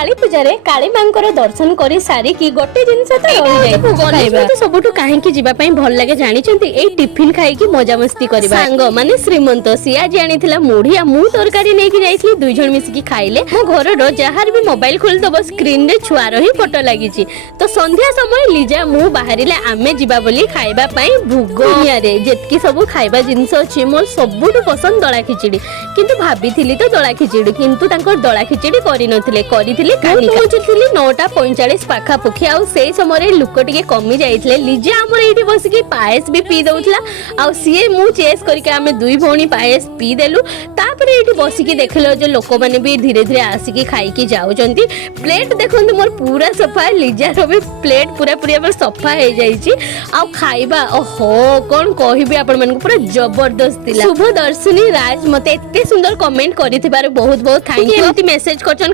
काली पूजा रे काली मांकर दर्शन करी सारी की गोटे जिनस तो रही जाय तो सबुठु काहेकि जीवा पई भल लागे जानिचंती ए टिफिन खाई की मजा मस्ती करबा सांग माने श्रीमंत सिया जानिथिला मुढिया मु तरकारी नै की जाइथली दुई जण मिसी की खाइले मो घर रो जहार भी मोबाइल खोल दबो स्क्रीन रे छुआर ही फोटो लागिची तो संध्या समय लिजा मु बाहरिले आमे जीवा बोली खाइबा पई भुगनिया रे जेतकी सब खाइबा जिंस अछि मोर सबुठु पसंद दळा खिचडी किंतु भाबिथिली तो दळा खिचडी किंतु तांकर दळा खिचडी करि नथिले करिथिले कानी पहुंचथिली 9:45 पाखा पुखी आ सेई समय लुक टिके कमी जाइथिले लिजा हमर एठी बस की पायस भी पी दउथला आ सीए मु चेस करके आमे दुई भौणी पायस पी देलु तापरे एठी बसी की देखलो जे लोक माने भी धीरे धीरे आसी की खाई की जाउचंती प्लेट देखंतु मोर पूरा सफा लिजा रो भी प्लेट पूरा पूरा सफा हे जाईची आ खाइबा ओहो कोन कहिबे आपण मन को पूरा जबरदस्त थिला शुभ दर्शनी राज मते एते सुंदर कमेंट करिथिबार बहुत बहुत थैंक यू एमती मेसेज करछन